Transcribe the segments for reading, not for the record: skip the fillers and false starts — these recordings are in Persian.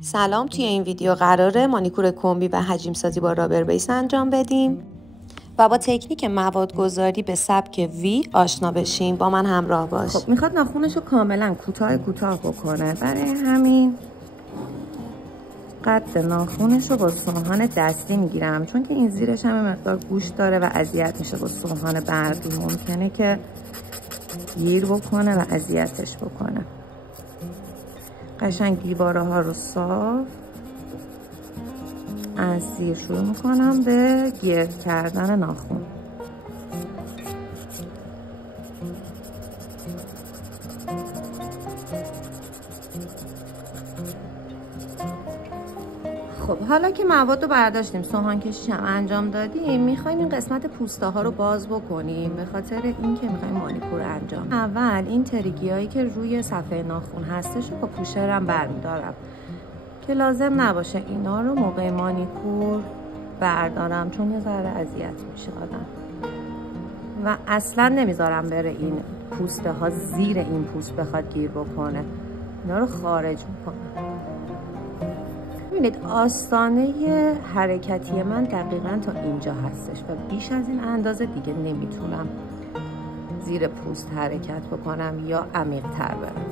سلام، توی این ویدیو قراره مانیکور کمبی و حجیم سازی با رابر بیس انجام بدیم و با تکنیک مواد گذاری به سبک وی آشنا بشیم. با من همراه باش. خب میخواد ناخونشو کاملا کوتاه بکنه، برای همین قد ناخونشو با سوهان دستی میگیرم، چون که این زیرش هم مقدار گوشت داره و اذیت میشه. با سوهان برقی ممکنه که گیر بکنه و اذیتش بکنه. قشنگ دیواره ها رو صاف از زیر شروع میکنم به گرد کردن ناخون. خب حالا که مواد رو برداشتیم، سوهان کشیش هم انجام دادیم، میخوایم این قسمت پوسته ها رو باز بکنیم. به خاطر اینکه میخوایم مانیکور انجام. اول این تریگی هایی که روی صفحه ناخون هستش رو با پوشرم برمیدارم که لازم نباشه اینا رو موقع مانیکور بردارم، چون یه ذره اذیت میشه آدم. و اصلا نمیذارم بره این پوسته ها زیر این پوست بخواد گیر بکنه، اینا رو خارج میکنم. ببینید آستانه حرکتی من دقیقاً تا اینجا هستش و بیش از این اندازه دیگه نمیتونم زیر پوست حرکت بکنم یا عمیق تر برم.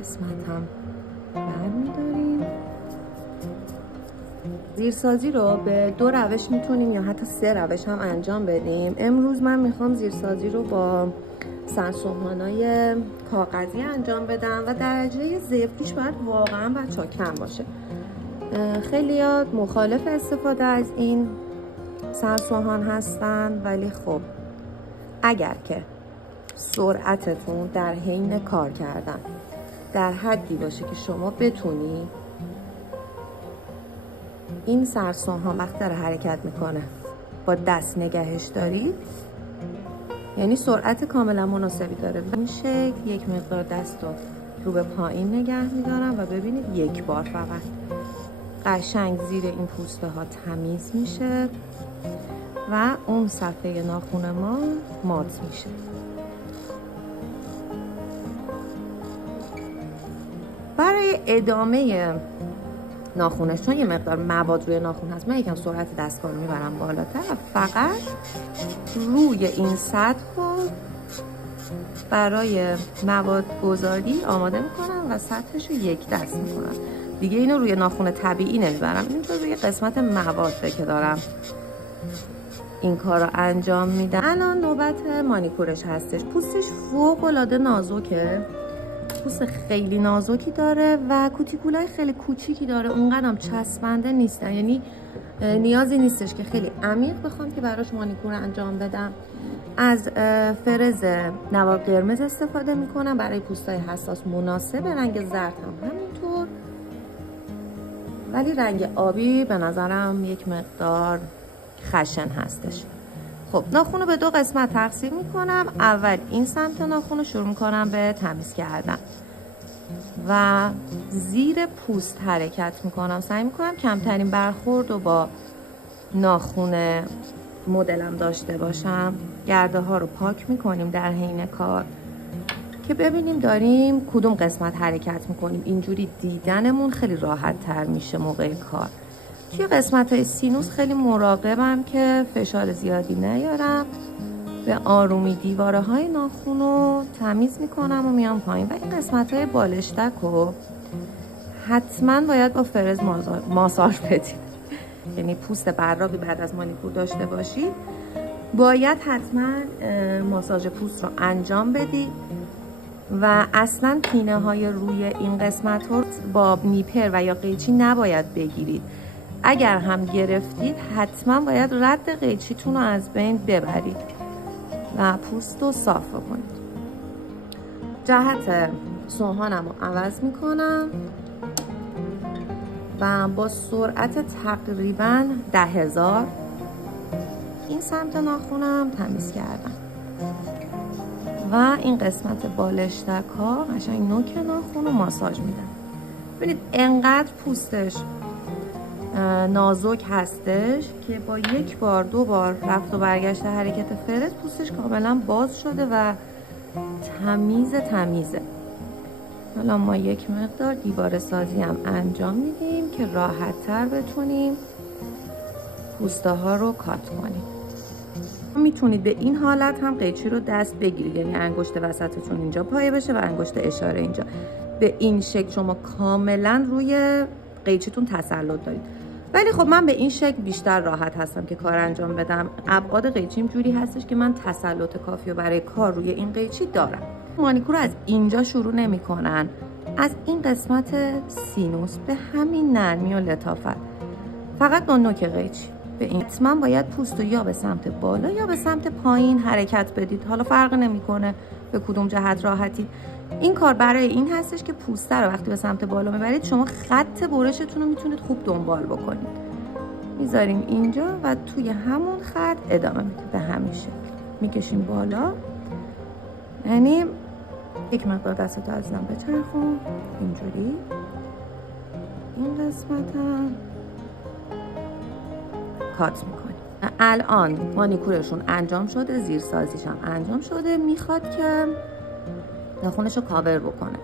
قسمت هم برمیداریم. زیرسازی رو به 2 روش میتونیم یا حتی 3 روش هم انجام بدیم. امروز من میخوام زیرسازی رو با سرسوهانای کاغذی انجام بدم و درجه ضبطیش باید واقعا بچه‌ها کم باشه. خیلی‌ها مخالف استفاده از این سرسوهان هستن، ولی خب اگر که سرعتتون در حین کار کردن در حدی باشه که شما بتونی این سرسوهان وقتی داره حرکت میکنه با دست نگهش دارید، یعنی سرعت کاملا مناسبی داره. این شکل یک مقدار دست رو به پایین نگه میدارم و ببینید یک بار فقط قشنگ زیر این پوسته ها تمیز میشه و اون صفحه ناخون ما مات میشه. برای ادامه ناخونش، چون یه مقدار مواد روی ناخون هست، من یکم سرعت دستگاه رو میبرم بالاتر و فقط روی این سطح رو برای مواد گذاری آماده میکنم و سطحش رو یک دست میکنم. دیگه اینو روی ناخون طبیعی نمیبرم، اینجا روی قسمت مواد که دارم این کار رو انجام میدم. الان نوبت مانیکورش هستش. پوستش فوق العاده نازکه، پوست خیلی نازکی داره و کوتیکولای خیلی کوچیکی داره، اونقدرم چسبنده نیستن، یعنی نیازی نیستش که خیلی عمیق بخوام که براش مانیکور انجام بدم. از فرز نوار قرمز استفاده میکنم، برای پوستای حساس مناسبه. رنگ زرد هم همینطور، ولی رنگ آبی به نظرم یک مقدار خشن هستش. خب ناخون رو به 2 قسمت تقسیم میکنم. اول این سمت ناخون رو شروع میکنم به تمیز کردن و زیر پوست حرکت میکنم. سعی میکنم کمترین برخورد رو با ناخون مدلم داشته باشم. گرده ها رو پاک میکنیم در حین کار که ببینیم داریم کدوم قسمت حرکت میکنیم. اینجوری دیدنمون خیلی راحت تر میشه موقع کار. توی قسمت های سینوس خیلی مراقبم که فشار زیادی نیارم. به آرومی دیواره های ناخون رو تمیز میکنم و میام پایین. و این قسمت های بالشتک رو حتما باید با فرز ماساژ بدید. یعنی پوست براقی بعد از مانیکور داشته باشید، باید حتما ماساژ پوست رو انجام بدید و اصلا پینه های روی این قسمت رو با نیپر و یا قیچی نباید بگیرید. اگر هم گرفتید حتما باید رد قیچیتون رو از بین ببرید و پوست رو صاف کنید. جهت سوهانم رو عوض میکنم و با سرعت تقریبا 10,000 این سمت ناخونم تمیز کردم و این قسمت بالشتک ها قشنگ نوک ناخون رو ماساژ میدم. ببینید انقدر پوستش نازک هستش که با 1 بار 2 بار رفت و برگشت حرکت فرز پوستش کاملا باز شده و تمیزه. حالا ما یک مقدار دیواره سازی هم انجام میدیم که راحت تر بتونیم پوسته ها رو کات کنیم. میتونید به این حالت هم قیچی رو دست بگیرید، یعنی انگشت وسطتون اینجا پایه بشه و انگشت اشاره اینجا. به این شکل شما کاملا روی قیچیتون تسلط دارید. ولی خب من به این شکل بیشتر راحت هستم که کار انجام بدم. ابعاد قیچیم جوری هستش که من تسلط کافی رو برای کار روی این قیچی دارم. مانیکور رو از اینجا شروع نمی‌کنن، از این قسمت سینوس به همین نرمی و لطافت، فقط با نوک قیچی. به این حتما باید پوست رو یا به سمت بالا یا به سمت پایین حرکت بدید، حالا فرق نمیکنه به کدوم جهت راحتی. این کار برای این هستش که پوسته رو وقتی به سمت بالا میبرید شما خط برشتون رو میتونید خوب دنبال بکنید. میذاریم اینجا و توی همون خط ادامه میدید، به همین شکل میکشیم بالا. یعنی یک مقدار دستتو عزیزم بچرخون اینجوری. این قسمت هم کات میکنیم. الان مانیکورشون انجام شده، زیرسازیش هم انجام شده. میخواد که ناخنش رو کاور بکنه.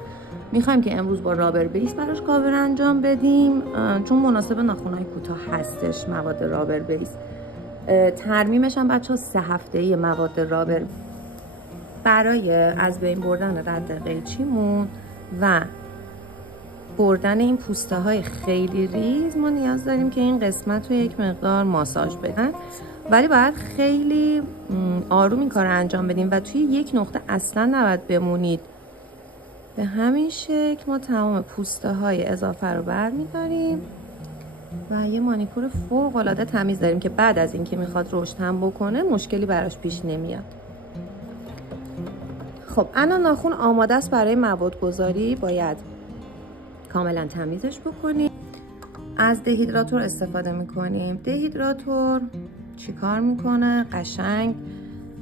میخوایم که امروز با رابر بیس براش کاور انجام بدیم، چون مناسب ناخن‌های کوتاه هستش مواد رابر بیس. ترمیمش هم بچه‌ها 3 هفته‌ای مواد رابر برای از بین بردن رد قیچیمون و بردن این پوسته های خیلی ریز ما نیاز داریم که این قسمت رو یک مقدار ماساژ بدن، ولی باید خیلی آروم این کار رو انجام بدیم و توی یک نقطه اصلا نباید بمونید. به همین شکل ما تمام پوسته های اضافه رو برمیداریم و یه مانیکور فوق العاده تمیز داریم که بعد از اینکه میخواد رشد هم بکنه مشکلی براش پیش نمیاد. خب الان ناخن آماده است برای مواد گذاری. باید کاملا تمیزش بکنیم. از دهیدراتور استفاده میکنیم. دهیدراتور چیکار میکنه؟ قشنگ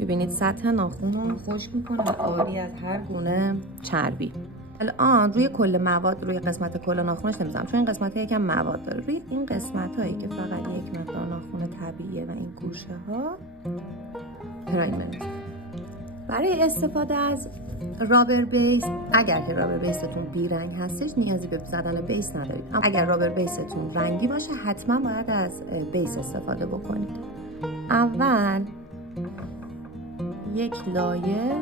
ببینید سطح ناخن رو خشک میکنه و آری از هر گونه چربی. الان روی کل مواد، روی قسمت کل ناخنش نمیذارم چون این قسمت یکم مواد داره. روی این قسمت هایی که فقط یک مقدار ناخن طبیعیه و این گوشه ها پرایمر میذارم. برای استفاده از رابر بیس، اگر که رابر بیستون بی رنگ هستش نیازی به زدن بیس ندارید، اما اگر رابر بیستون رنگی باشه حتما باید از بیس استفاده بکنید. اول یک لایه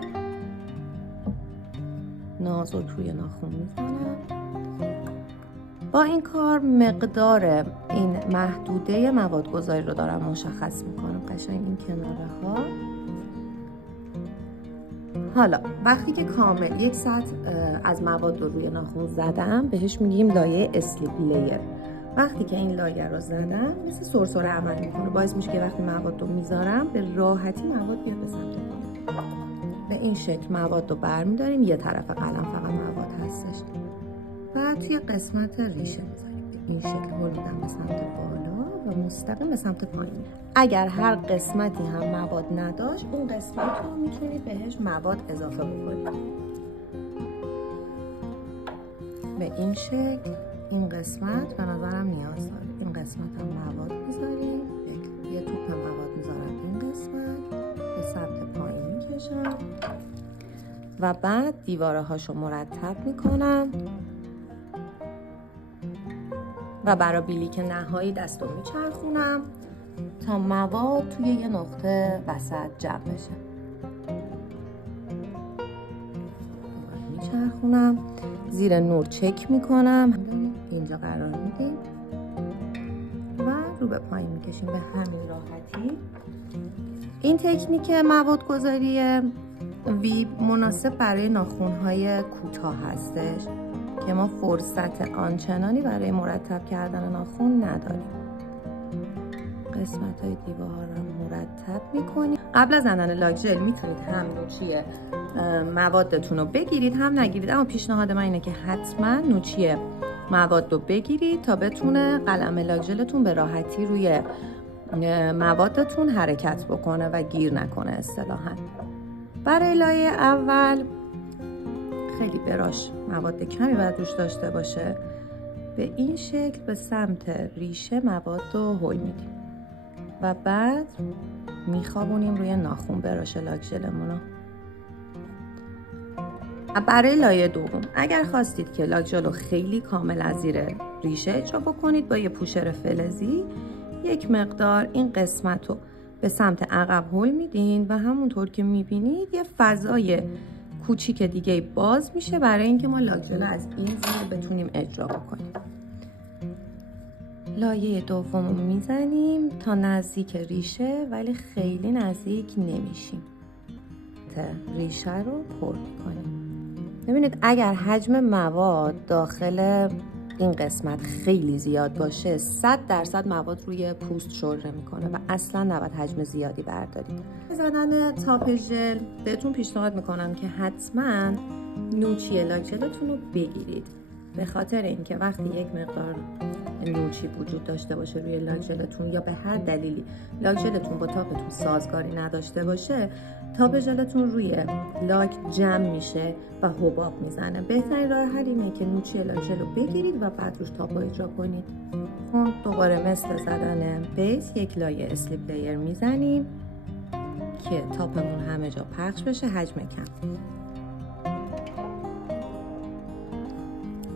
نازک روی ناخن میزنم. با این کار مقدار این محدوده مواد گذاری رو دارم مشخص میکنم. قشنگ این کناره ها. حالا وقتی که کامل یک سطح از مواد رو روی ناخن زدم بهش میگیم لایه اسلیپ لیر. وقتی که این لایه رو زدم مثل سرسره عمل میکنه، باعث میشه که وقتی مواد رو میذارم به راحتی مواد بیاد به سمت بالا. به این شکل مواد رو برمیداریم، یه طرف قلم فقط مواد هستش و توی قسمت ریشه میذاریم. به این شکل هل میدم به سمت بالا و مستقیم به سمت پایین. اگر هر قسمتی هم مواد نداشت اون قسمت رو میتونید بهش مواد اضافه بکنید. به این شکل این قسمت به نظرم نیاز داره. این قسمت هم مواد میذاریم، یه توپ مواد میذارم این قسمت، به سمت پایین میکشم و بعد دیواره هاشو مرتب میکنم و برای بلیک نهایی دستو میچرخونم تا مواد توی یه نقطه وسط جمع بشه. میچرخونم، زیر نور چک میکنم، اینجا قرار میدیم و رو به پایین میکشیم به همین راحتی. این تکنیک مواد گذاری وی مناسب برای ناخن‌های کوتاه هستش که ما فرصت آنچنانی برای مرتب کردن ناخن نداریم. قسمت های دیوار رو مرتب میکنیم. قبل از زدن لاک ژل میتونید هم نوچی موادتون رو بگیرید هم نگیرید، اما پیشنهاد من اینه که حتما نوچی مواد رو بگیرید تا بتونه قلم لاک ژلتون به راحتی روی موادتون حرکت بکنه و گیر نکنه اصطلاحاً. برای لایه اول خیلی براش مواد کمی باید روش داشته باشه. به این شکل به سمت ریشه مواد رو هل میدیم و بعد میخوابونیم روی ناخن براش لاک ژلمون رو. برای لایه دوم اگر خواستید که لاک ژل رو خیلی کامل از زیر ریشه اجرا بکنید، با یه پوشر فلزی یک مقدار این قسمت رو به سمت عقب هل میدین و همونطور که میبینید یه فضای کوچیک دیگه باز میشه برای اینکه ما لاک ژل از این زیر بتونیم اجرا بکنیم. لایه دوم رو میزنیم تا نزدیک ریشه ولی خیلی نزدیک نمیشیم. ریشه رو پر میکنیم. ببینید اگر حجم مواد داخل این قسمت خیلی زیاد باشه 100% مواد روی پوست شره میکنه و اصلا نباید حجم زیادی بردارید. زدن تاپ ژل بهتون پیشنهاد میکنم که حتما نوچی لاک ژلتون رو بگیرید، به خاطر اینکه وقتی یک مقدار نوچی وجود داشته باشه روی لاک ژلتون یا به هر دلیلی لاک ژلتون با تاپتون سازگاری نداشته باشه، تاپ ژلتون روی لاک جمع میشه و حباب میزنه. بهترین راه حل اینه که نوچی لاک ژل رو بگیرید و بعد روش تاپ رو اجرا کنید. دوباره مثل زدن بیس یک لایه اسلیپ لیر میزنیم که تاپمون همه جا پخش بشه، حجم کم.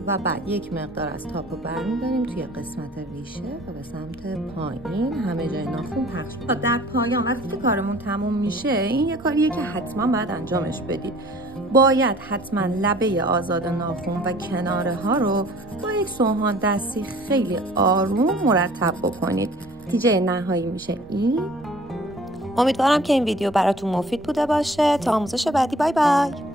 و بعد یک مقدار از تاپ رو برمیداریم توی قسمت ریشه و به سمت پایین همه جای ناخن پخش. در پایان وقتی که کارمون تموم میشه، این یه کاریه که حتما باید انجامش بدید. باید حتما لبه آزاد ناخن و کناره ها رو با یک سوهان دستی خیلی آروم مرتب بکنید. نتیجه نهایی میشه این. امیدوارم که این ویدیو براتون مفید بوده باشه. تا آموزش بعدی، بای بای.